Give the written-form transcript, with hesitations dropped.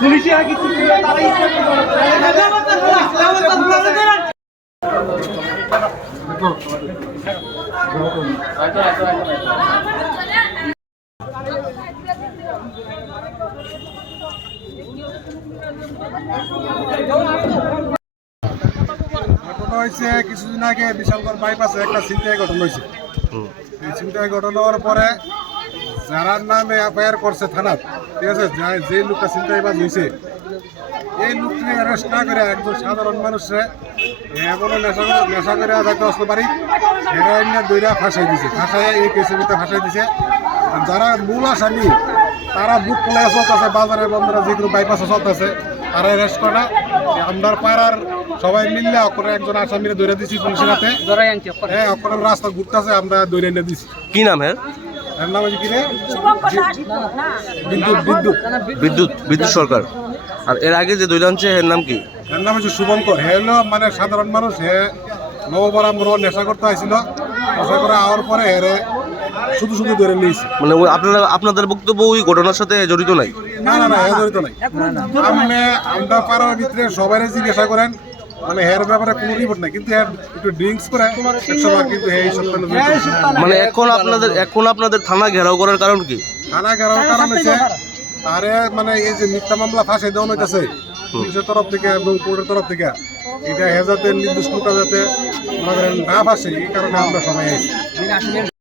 পুলিশে আগে ঘটনা হয়েছে কিছুদিন আগে বিশালগড় বাইপাসে একটা ছিনতাই ঘটনা হয়েছে। এই ছিনতাই ঘটনা হওয়ার পরে যারার নামে এফআইআর করছে থানার, ঠিক আছে, যে লোকটা ছিনতাইবাজ হয়েছে এই লোকটিকে অ্যারেস্ট না করে একজন সাধারণ মানুষে এমনও নেশা করে থাকতে আসতে পারি হেরোইন দইরা ফাঁসাই দিছে, ফাঁসাই এই কেসের ভিতরে ফাঁসাই দিছে। আর যারা মূল আসামি তারা বুক খোলা চলতেছে, বাজারে বন্ধুরা যেগুলো বাইপাসে চলতেছে তারা অ্যারেস্ট করা। আমরা পাড়ার সবাই মিললে অকরে একজন আসামিরে ধরে দিছি পুলিশের হাতে, হ্যাঁ অকরে রাস্তা ঘুরতেছে আমরা ধরে এনে দিছি। কি নাম এর? এর নাম হচ্ছে কি রে? বিদ্যুৎ বিদ্যুৎ বিদ্যুৎ বিদ্যুৎ সরকার। আর এর আগে যে দৈল আনছে এর নাম কি? এর নাম হচ্ছে শুভঙ্কর। হে হলো মানে সাধারণ মানুষ, হে নববরাম্বর নেশা করতে হয়েছিল, নেশা করে আওয়ার পরে হেরে শুধু শুধু ধরে নিয়েছে। মানে আপনাদের বক্তব্য ওই ঘটনার সাথে জড়িত নাই? না না না, হে জড়িত নাই। আমরা পাড়ার ভিতরে সবাই জিজ্ঞাসা করেন, মানে হের ব্যাপারে কোনো রিপোর্ট নাই, কিন্তু হের একটু ড্রিঙ্কস করে একসময়, কিন্তু এই সপ্তাহে মানে এখন আপনাদের থানা ঘেরাও করার কারণ কি? থানা ঘেরাওর কারণ হচ্ছে আরে মানে এই যে মিথ্যা মামলা ফাঁসে দেওয়া হইতেছে পুলিশের তরফ থেকে এবং কোর্টের তরফ থেকে, এটা হে যাতে নির্দিষ্ট যাতে মনে করেন না ফাঁসে, এই কারণে আমরা সবাই আছি।